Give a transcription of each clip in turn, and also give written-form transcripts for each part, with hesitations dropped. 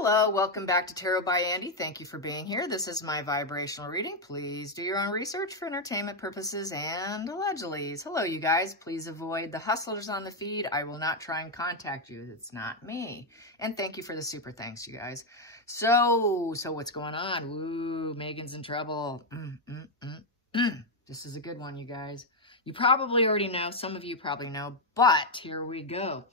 Hello, welcome back to Tarot by Andy. Thank you for being here. This is my vibrational reading. Please do your own research for entertainment purposes and allegedly. Hello, you guys. Please avoid the hustlers on the feed. I will not try and contact you. It's not me. And thank you for the super thanks, you guys. So what's going on? Woo, Meghan's in trouble. This is a good one, you guys. You probably already know. Some of you probably know, but here we go.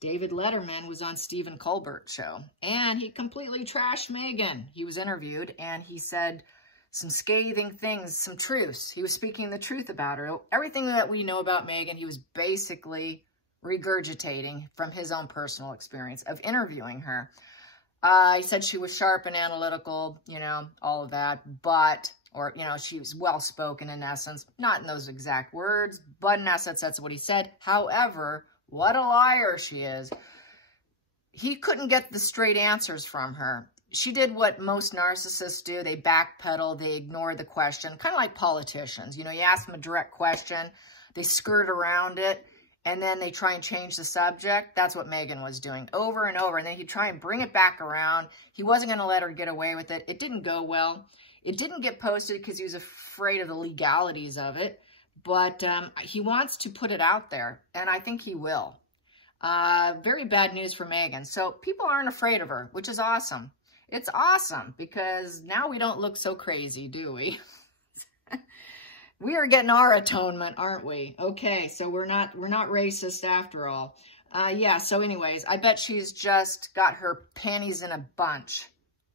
David Letterman was on Stephen Colbert's show, and he completely trashed Meghan. He was interviewed, and he said some scathing things, some truths. He was speaking the truth about her. Everything that we know about Meghan, he was basically regurgitating from his own personal experience of interviewing her. He said she was sharp and analytical, you know, all of that, but, or, you know, she was well-spoken in essence. Not in those exact words, but in essence, that's what he said. However, what a liar she is. He couldn't get the straight answers from her. She did what most narcissists do. They backpedal. They ignore the question. Kind of like politicians. You know, you ask them a direct question. They skirt around it. And then they try and change the subject. That's what Meghan was doing over and over. And then he'd try and bring it back around. He wasn't going to let her get away with it. It didn't go well. It didn't get posted because he was afraid of the legalities of it. But he wants to put it out there, and I think he will. Very bad news for Meghan. So people aren't afraid of her, which is awesome. It's awesome because now we don't look so crazy, do we? We are getting our atonement, aren't we? Okay, so we're not racist after all. Yeah, so anyways, I bet she's just got her panties in a bunch.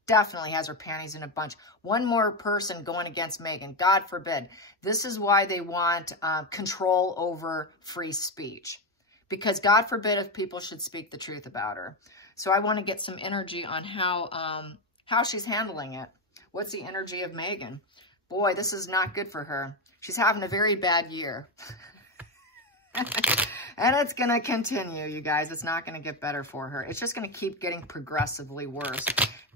Definitely has her panties in a bunch. One more person going against Meghan. God forbid. This is why they want control over free speech. Because God forbid if people should speak the truth about her. So I want to get some energy on how she's handling it. What's the energy of Meghan? Boy, this is not good for her. She's having a very bad year. And it's going to continue, you guys. It's not going to get better for her. It's just going to keep getting progressively worse.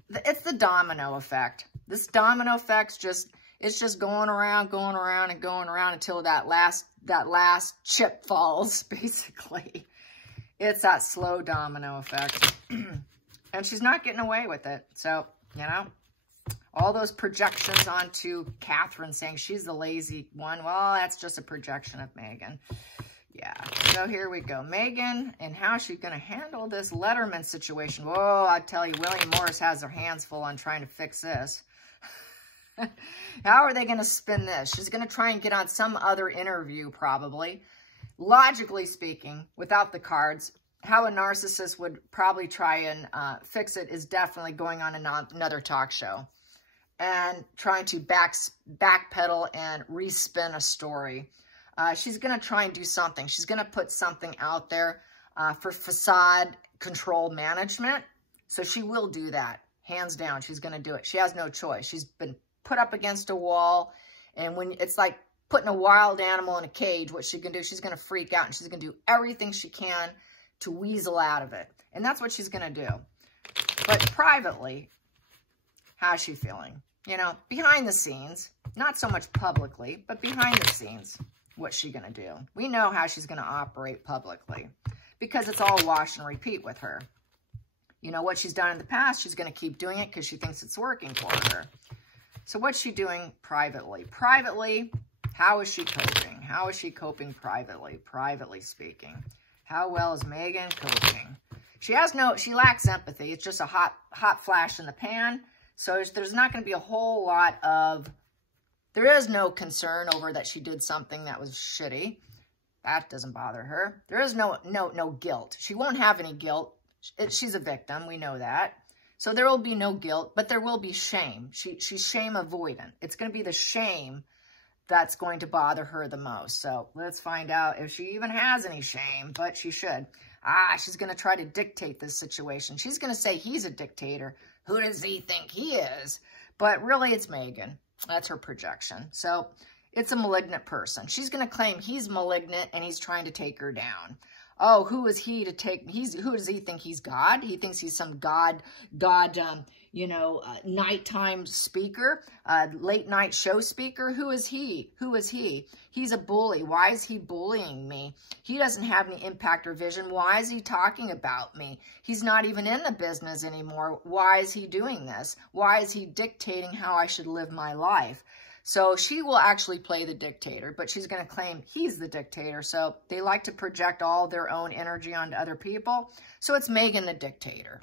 It's the domino effect. This domino effect's it's just going around until that last chip falls, basically. It's that slow domino effect. And she's not getting away with it. So, you know, all those projections onto Catherine saying she's the lazy one. Well, that's just a projection of Meghan. Yeah, so here we go. Meghan and how she's going to handle this Letterman situation. Whoa, I tell you, William Morris has their hands full on trying to fix this. How are they going to spin this? She's going to try and get on some other interview, probably. Logically speaking, without the cards, how a narcissist would probably try and fix it is definitely going on another talk show and trying to backpedal and respin a story. She's going to try and do something. She's going to put something out there for facade control management. So she will do that. Hands down, she's going to do it. She has no choice. She's been put up against a wall. And when it's like putting a wild animal in a cage, what she can do, she's going to freak out. And she's going to do everything she can to weasel out of it. And that's what she's going to do. But privately, how's she feeling? You know, behind the scenes, not so much publicly, but behind the scenes. What's she going to do? We know how she's going to operate publicly because it's all wash and repeat with her. You know, what she's done in the past, she's going to keep doing it because she thinks it's working for her. So what's she doing privately? Privately, how is she coping? How is she coping privately? Privately speaking. How well is Meghan coping? She lacks empathy. It's just a hot flash in the pan. So there's not going to be a whole lot of... There is no concern over that she did something that was shitty. That doesn't bother her. There is no guilt. She won't have any guilt. She's a victim. We know that. So there will be no guilt, but there will be shame. She's shame avoidant. It's going to be the shame that's going to bother her the most. So let's find out if she even has any shame, but she should. She's going to try to dictate this situation. She's going to say he's a dictator. Who does he think he is? But really, it's Meghan. That's her projection. So it's a malignant person. She's going to claim he's malignant and he's trying to take her down. Oh, who is he to take? Who does he think he's God? He thinks he's some God, you know, nighttime speaker, late night show speaker. Who is he? Who is he? He's a bully. Why is he bullying me? He doesn't have any impact or vision. Why is he talking about me? He's not even in the business anymore. Why is he doing this? Why is he dictating how I should live my life? So she will actually play the dictator, but she's going to claim he's the dictator. So they like to project all their own energy onto other people. So it's Meghan the dictator.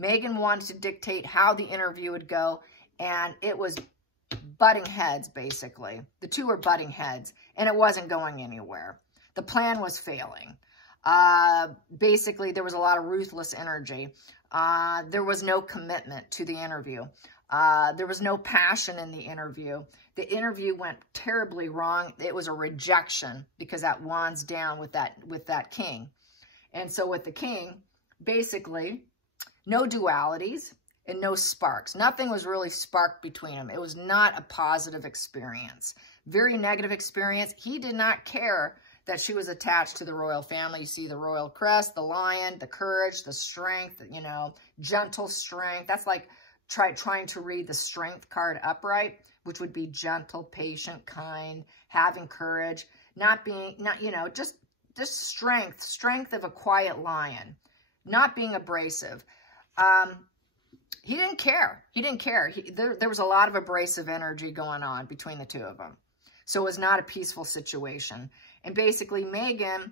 Meghan wanted to dictate how the interview would go, and it was butting heads, basically. The two were butting heads, and it wasn't going anywhere. The plan was failing. Basically, there was a lot of ruthless energy. There was no commitment to the interview. There was no passion in the interview. The interview went terribly wrong. It was a rejection because that wand's down with that king. And so with the king, basically, no dualities and no sparks. Nothing was really sparked between them. It was not a positive experience. Very negative experience. He did not care that she was attached to the royal family. You see the royal crest, the lion, the courage, the strength, you know, gentle strength. That's like trying to read the strength card upright, which would be gentle, patient, kind, having courage, just strength of a quiet lion, not being abrasive. He didn't care. He didn't care. There was a lot of abrasive energy going on between the two of them. So it was not a peaceful situation. And basically, Meghan,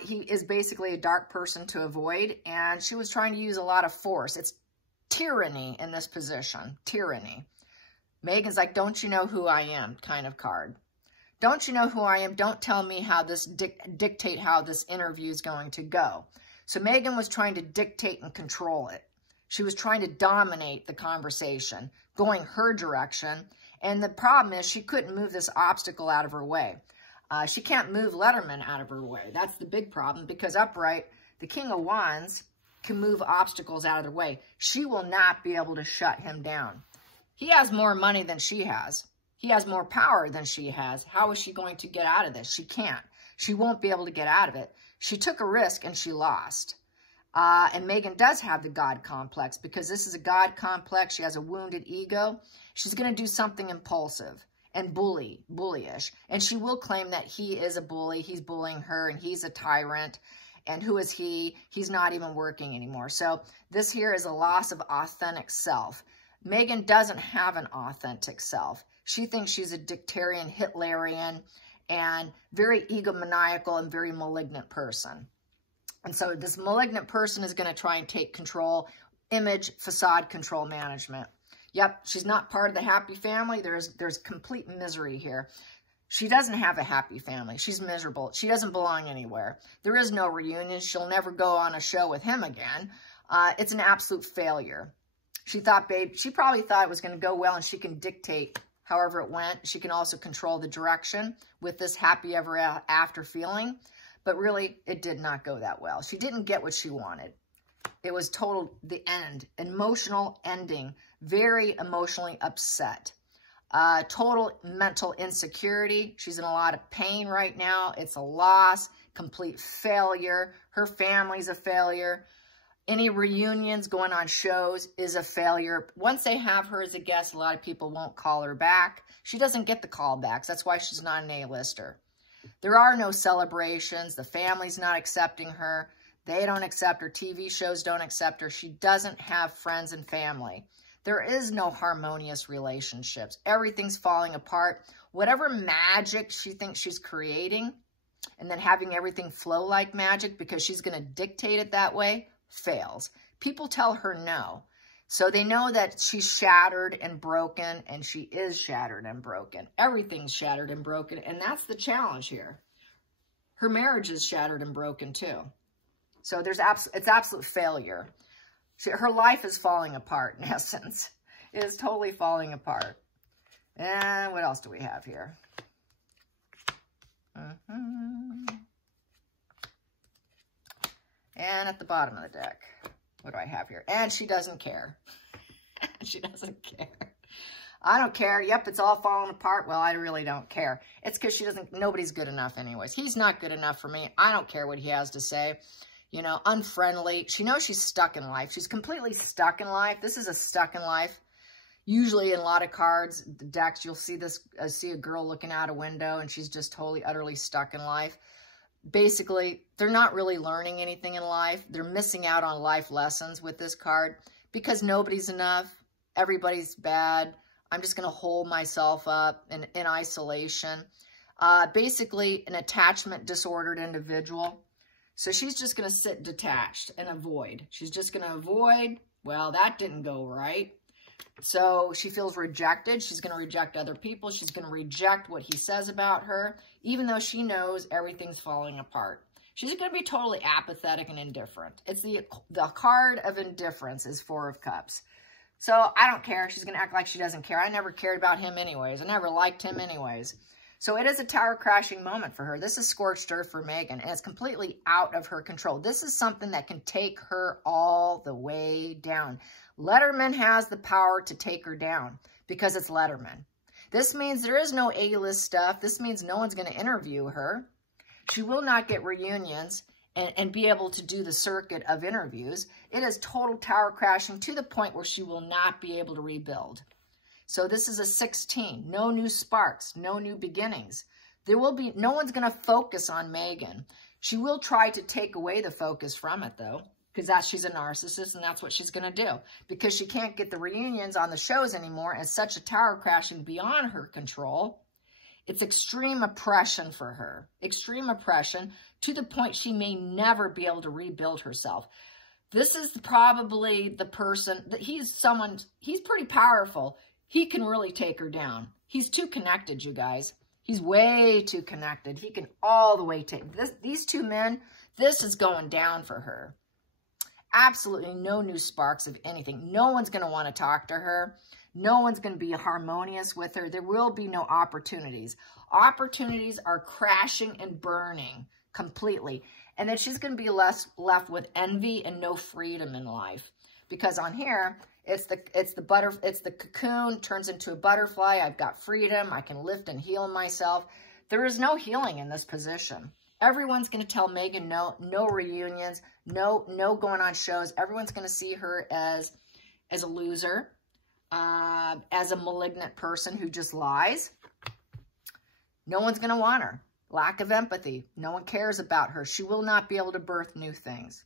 he is basically a dark person to avoid, and she was trying to use a lot of force. It's tyranny in this position. Tyranny. Meghan's like, don't you know who I am kind of card. Don't you know who I am? Don't tell me how this dictate how this interview is going to go. So Meghan was trying to dictate and control it. She was trying to dominate the conversation, going her direction. And the problem is she couldn't move this obstacle out of her way. She can't move Letterman out of her way. That's the big problem, because upright, the King of Wands can move obstacles out of the way. She will not be able to shut him down. He has more money than she has. He has more power than she has. How is she going to get out of this? She can't. She won't be able to get out of it. She took a risk and she lost. And Meghan does have the God complex, because this is a God complex. She has a wounded ego. She's going to do something impulsive and bullyish. And she will claim that he is a bully. He's bullying her and he's a tyrant. And who is he? He's not even working anymore. So this here is a loss of authentic self. Meghan doesn't have an authentic self. She thinks she's a dictatorial, Hitlerian, and very egomaniacal and very malignant person. And so this malignant person is going to try and take control, image, facade control management. Yep, she's not part of the happy family. There's complete misery here. She doesn't have a happy family. She's miserable. She doesn't belong anywhere. There is no reunion. She'll never go on a show with him again. It's an absolute failure. She probably thought it was going to go well and she can dictate however it went. She can also control the direction with this happy ever after feeling. But really, it did not go that well. She didn't get what she wanted. It was the end. Emotional ending. Very emotionally upset. Total mental insecurity. She's in a lot of pain right now. It's a loss. Complete failure. Her family's a failure. Any reunions going on shows is a failure. Once they have her as a guest, a lot of people won't call her back. She doesn't get the callbacks. That's why she's not an A-lister. There are no celebrations. The family's not accepting her. They don't accept her. TV shows don't accept her. She doesn't have friends and family. There is no harmonious relationships. Everything's falling apart. Whatever magic she thinks she's creating, and then having everything flow like magic because she's going to dictate it that way, fails. People tell her no. So they know that she's shattered and broken, and she is shattered and broken. Everything's shattered and broken, and that's the challenge here. Her marriage is shattered and broken too. So it's absolute failure. Her life is falling apart, in essence. It is totally falling apart. And what else do we have here? And at the bottom of the deck, what do I have here? And she doesn't care. She doesn't care. I don't care. Yep, it's all falling apart. Well, I really don't care. It's because nobody's good enough anyways. He's not good enough for me. I don't care what he has to say. you know, unfriendly. She knows she's stuck in life. She's completely stuck in life. This is a stuck in life. Usually in a lot of cards, the decks, you'll see this, see a girl looking out a window and she's just totally, utterly stuck in life. Basically, they're not really learning anything in life. They're missing out on life lessons with this card because nobody's enough. Everybody's bad. I'm just going to hold myself up in isolation. Basically, an attachment disordered individual. So she's just going to sit detached and avoid. She's just going to avoid. Well, that didn't go right. So she feels rejected. She's going to reject other people. She's going to reject what he says about her, even though she knows everything's falling apart. She's going to be totally apathetic and indifferent. It's the card of indifference is Four of Cups. So I don't care. She's going to act like she doesn't care. I never cared about him anyways. I never liked him anyways. So it is a tower crashing moment for her. This is scorched earth for Meghan, and it's completely out of her control. This is something that can take her all the way down. Letterman has the power to take her down because it's Letterman. This means there is no A-list stuff. This means no one's going to interview her. She will not get reunions and be able to do the circuit of interviews. It is total tower crashing to the point where she will not be able to rebuild. So this is a 16. No new sparks, no new beginnings. There will be, no one's going to focus on Meghan. She will try to take away the focus from it though, because she's a narcissist and that's what she's going to do. Because she can't get the reunions on the shows anymore and such a tower crashing beyond her control. It's extreme oppression for her. Extreme oppression to the point she may never be able to rebuild herself. This is probably the person, that he's pretty powerful. He can really take her down. He's too connected, you guys. He's way too connected. He can all the way take these two men. This is going down for her. Absolutely no new sparks of anything. No one's going to want to talk to her. No one's going to be harmonious with her. There will be no opportunities. Opportunities are crashing and burning completely. And then she's going to be left with envy and no freedom in life. Because on here, it's the cocoon turns into a butterfly. I've got freedom. I can lift and heal myself. There is no healing in this position. Everyone's going to tell Meghan no reunions, no going on shows. Everyone's going to see her as a loser, as a malignant person who just lies. No one's going to want her. Lack of empathy. No one cares about her. She will not be able to birth new things.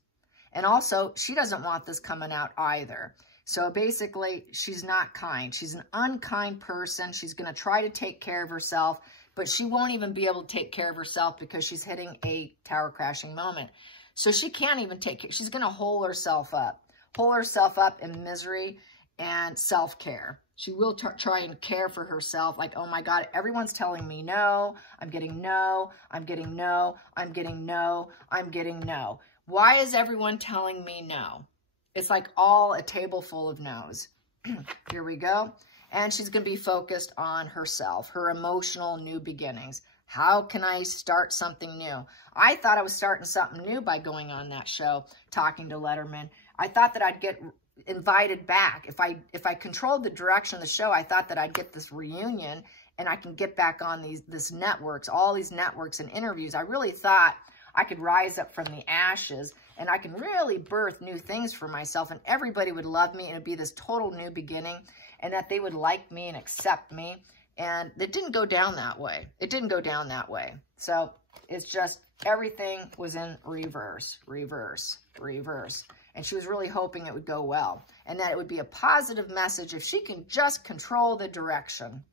And also, she doesn't want this coming out either. So basically, she's not kind. She's an unkind person. She's going to try to take care of herself, but she won't even be able to take care of herself because she's hitting a tower crashing moment. So she can't even take care. She's going to hole herself up in misery and self-care. She will try and care for herself like, oh my God, everyone's telling me no. I'm getting no. I'm getting no. I'm getting no. I'm getting no. Why is everyone telling me no? It's like all a table full of no's. Here we go. And she's going to be focused on herself, her emotional new beginnings. How can I start something new? I thought I was starting something new by going on that show, talking to Letterman. I thought that I'd get invited back. If I controlled the direction of the show, I thought that I'd get this reunion and I can get back on these networks, all these networks and interviews. I really thought I could rise up from the ashes and I can really birth new things for myself and everybody would love me and it'd be this total new beginning and that they would like me and accept me. And it didn't go down that way. It didn't go down that way. So it's just everything was in reverse, reverse, reverse. And she was really hoping it would go well and that it would be a positive message if she can just control the direction.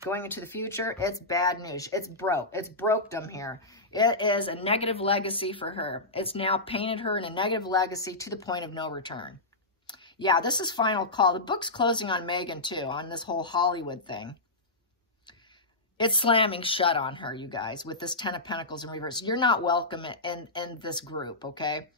Going into the future, it's bad news. It's broke. It's brokedom here. It is a negative legacy for her. It's now painted her in a negative legacy to the point of no return. Yeah, this is final call. The book's closing on Meghan too, on this whole Hollywood thing. It's slamming shut on her, you guys, with this 10 of Pentacles in reverse. You're not welcome in this group, okay?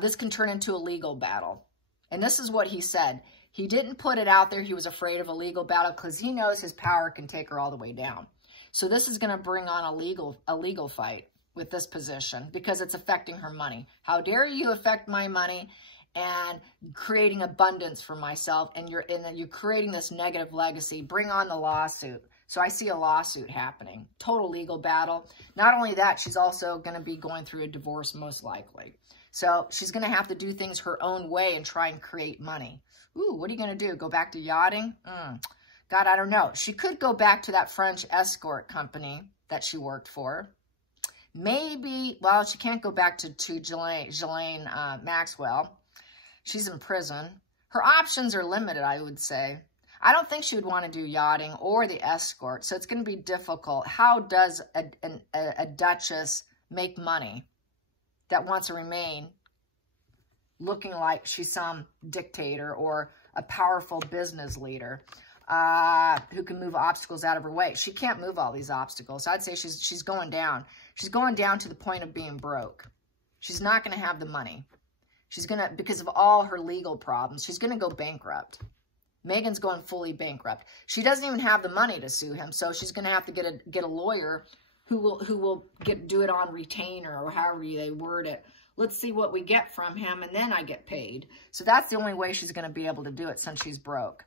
This can turn into a legal battle. And this is what he said. He didn't put it out there. He was afraid of a legal battle because he knows his power can take her all the way down. So this is going to bring on a legal fight with this position because it's affecting her money. How dare you affect my money and creating abundance for myself and you're creating this negative legacy. Bring on the lawsuit. So I see a lawsuit happening. Total legal battle. Not only that, she's also going to be going through a divorce most likely. So she's going to have to do things her own way and try and create money. Ooh, what are you going to do? Go back to yachting? God, I don't know. She could go back to that French escort company that she worked for. Maybe, well, she can't go back to Ghislaine Maxwell. She's in prison. Her options are limited, I would say. I don't think she would want to do yachting or the escort, so it's going to be difficult. How does a duchess make money that wants to remain looking like she's some dictator or a powerful business leader who can move obstacles out of her way? She can't move all these obstacles. So I'd say she's going down. She's going down to the point of being broke. She's not going to have the money. She's going to, because of all her legal problems, she's going to go bankrupt. Meghan's going fully bankrupt. She doesn't even have the money to sue him, so she's going to have to get a lawyer who will do it on retainer or however they word it. Let's see what we get from him, and then I get paid. So that's the only way she's going to be able to do it since she's broke.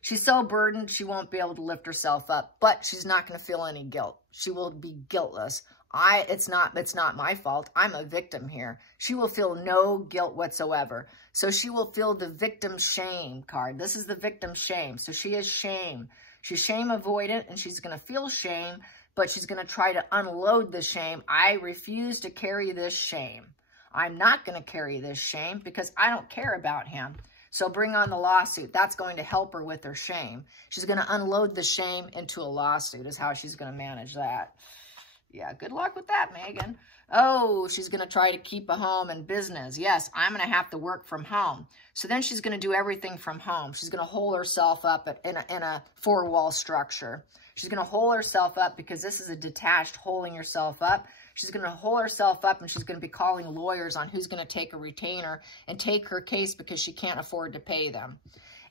She's so burdened, she won't be able to lift herself up, but she's not going to feel any guilt. She will be guiltless. It's not my fault. I'm a victim here. She will feel no guilt whatsoever. So she will feel the victim shame card. This is the victim shame. So she is shame. She's shame avoidant, and she's going to feel shame, but she's going to try to unload the shame. I refuse to carry this shame. I'm not going to carry this shame because I don't care about him. So bring on the lawsuit. That's going to help her with her shame. She's going to unload the shame into a lawsuit is how she's going to manage that. Yeah, good luck with that, Meghan. Oh, she's going to try to keep a home and business. Yes, I'm going to have to work from home. So then she's going to do everything from home. She's going to hole herself up in a four-wall structure. She's going to hole herself up because this is a detached holding yourself up. She's going to hole herself up, and she's going to be calling lawyers on who's going to take a retainer and take her case because she can't afford to pay them.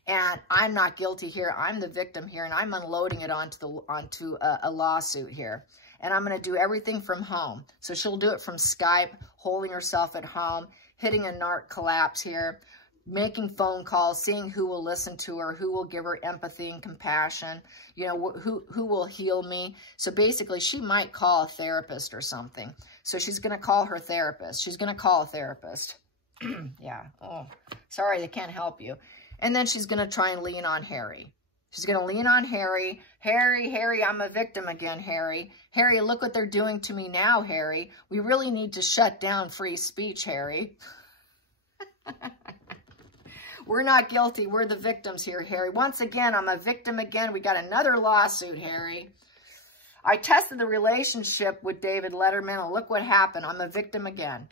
And I'm not guilty here. I'm the victim here, and I'm unloading it onto a lawsuit here. And I'm going to do everything from home. So she'll do it from Skype, holding herself at home, hitting a narc collapse here, making phone calls, seeing who will listen to her, who will give her empathy and compassion, you know, who will heal me. So basically, she might call a therapist or something. So she's going to call her therapist. She's going to call a therapist. Yeah. Oh, sorry, they can't help you. And then she's going to try and lean on Harry. She's going to lean on Harry. Harry, I'm a victim again, Harry. Harry, look what they're doing to me now, Harry. We really need to shut down free speech, Harry. We're not guilty. We're the victims here, Harry. Once again, I'm a victim again. We got another lawsuit, Harry. I tested the relationship with David Letterman, and look what happened. I'm a victim again.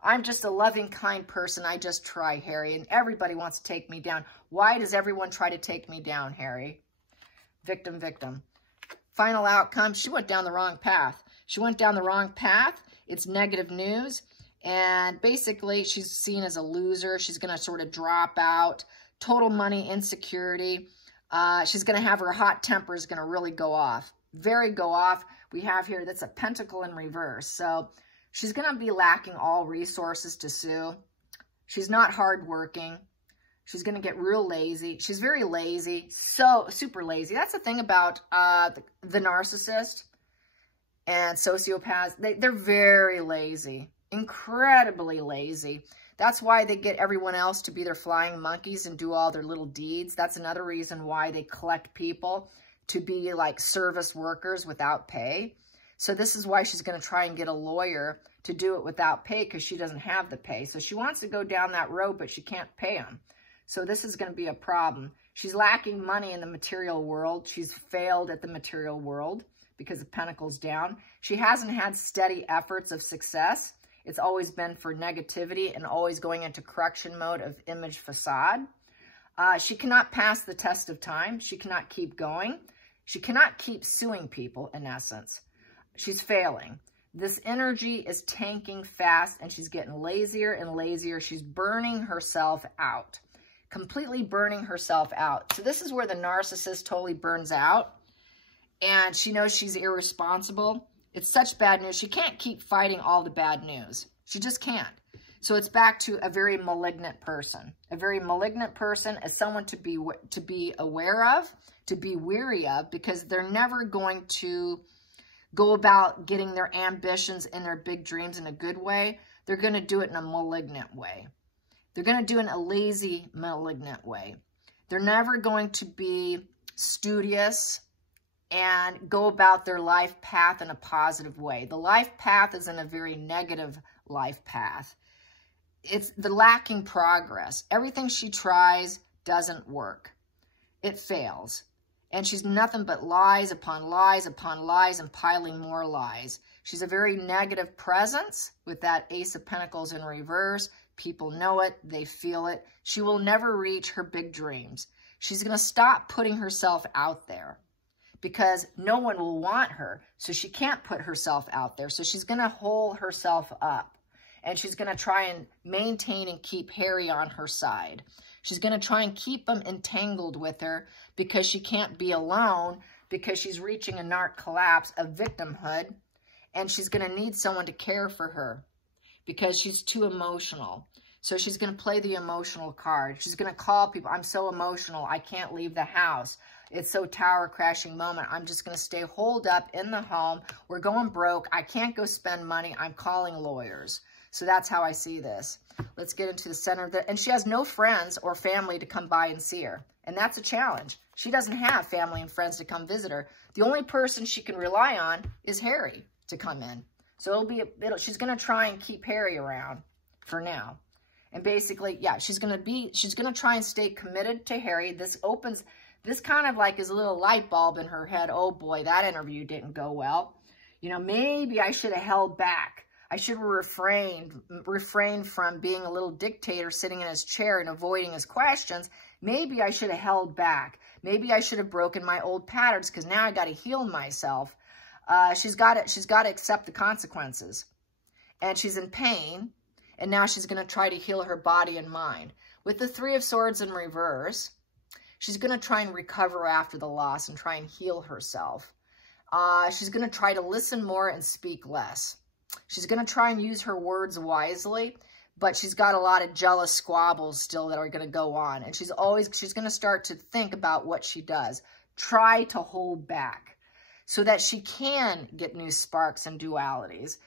I'm just a loving, kind person. I just try, Harry, and everybody wants to take me down. Why does everyone try to take me down, Harry? Victim, victim. Final outcome, she went down the wrong path. She went down the wrong path. It's negative news, and basically she's seen as a loser. She's going to sort of drop out. Total money insecurity. She's going to have her hot temper is going to really go off. Very go off. We have here, that's a pentacle in reverse. So she's going to be lacking all resources to sue. She's not hardworking. She's going to get real lazy. She's very lazy, so super lazy. That's the thing about the narcissist and sociopaths. They're very lazy, incredibly lazy. That's why they get everyone else to be their flying monkeys and do all their little deeds. That's another reason why they collect people to be like service workers without pay. So this is why she's going to try and get a lawyer to do it without pay because she doesn't have the pay. So she wants to go down that road, but she can't pay him. So this is going to be a problem. She's lacking money in the material world. She's failed at the material world because the pentacle's down. She hasn't had steady efforts of success. It's always been for negativity and always going into correction mode of image facade. She cannot pass the test of time. She cannot keep going. She cannot keep suing people, in essence. She's failing. This energy is tanking fast, and she's getting lazier and lazier. She's burning herself out, completely burning herself out. So this is where the narcissist totally burns out, and she knows she's irresponsible. It's such bad news. She can't keep fighting all the bad news. She just can't. So it's back to a very malignant person. A very malignant person is someone to be aware of, to be weary of, because they're never going to go about getting their ambitions and their big dreams in a good way. They're going to do it in a malignant way. They're going to do it in a lazy, malignant way. They're never going to be studious and go about their life path in a positive way. The life path is in a very negative life path. It's the lacking progress. Everything she tries doesn't work. It fails. And she's nothing but lies upon lies upon lies and piling more lies. She's a very negative presence with that Ace of Pentacles in reverse. People know it. They feel it. She will never reach her big dreams. She's going to stop putting herself out there because no one will want her. So she can't put herself out there. So she's going to hole herself up. And she's going to try and maintain and keep Harry on her side. She's going to try and keep him entangled with her because she can't be alone, because she's reaching a narc collapse, a victimhood, and she's going to need someone to care for her because she's too emotional. So she's going to play the emotional card. She's going to call people, I'm so emotional, I can't leave the house. It's so tower crashing moment. I'm just going to stay holed up in the home. We're going broke. I can't go spend money. I'm calling lawyers. So that's how I see this. Let's get into the center of the, and she has no friends or family to come by and see her. And that's a challenge. She doesn't have family and friends to come visit her. The only person she can rely on is Harry to come in. So she's going to try and keep Harry around for now. And basically, yeah, she's going to try and stay committed to Harry. This kind of like is a little light bulb in her head. Oh boy, that interview didn't go well. You know, maybe I should have held back. I should have refrained from being a little dictator sitting in his chair and avoiding his questions. Maybe I should have held back. Maybe I should have broken my old patterns because now I got to heal myself. She's got to accept the consequences. And she's in pain. And now she's going to try to heal her body and mind. With the Three of Swords in reverse, she's going to try and recover after the loss and try and heal herself. She's going to try to listen more and speak less. She's going to try and use her words wisely, but she's got a lot of jealous squabbles still that are going to go on. And she's going to start to think about what she does. Try to hold back so that she can get new sparks and dualities.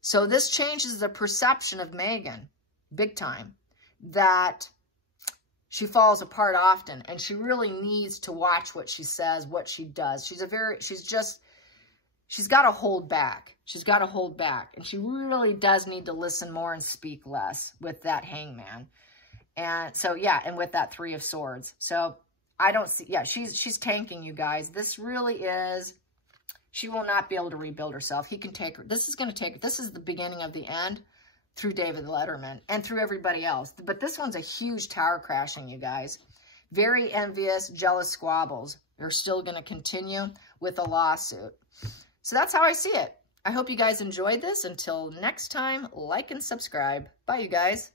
So this changes the perception of Meghan big time, that she falls apart often and she really needs to watch what she says, what she does. She's got to hold back. She's got to hold back. And she really does need to listen more and speak less with that Hangman. And so, yeah, and with that Three of Swords. So I don't see, yeah, she's tanking, you guys. This really is, she will not be able to rebuild herself. He can take her. This is going to take her. This is the beginning of the end through David Letterman and through everybody else. But this one's a huge tower crashing, you guys. Very envious, jealous squabbles. They're still going to continue with a lawsuit. So that's how I see it. I hope you guys enjoyed this. Until next time, like and subscribe. Bye, you guys.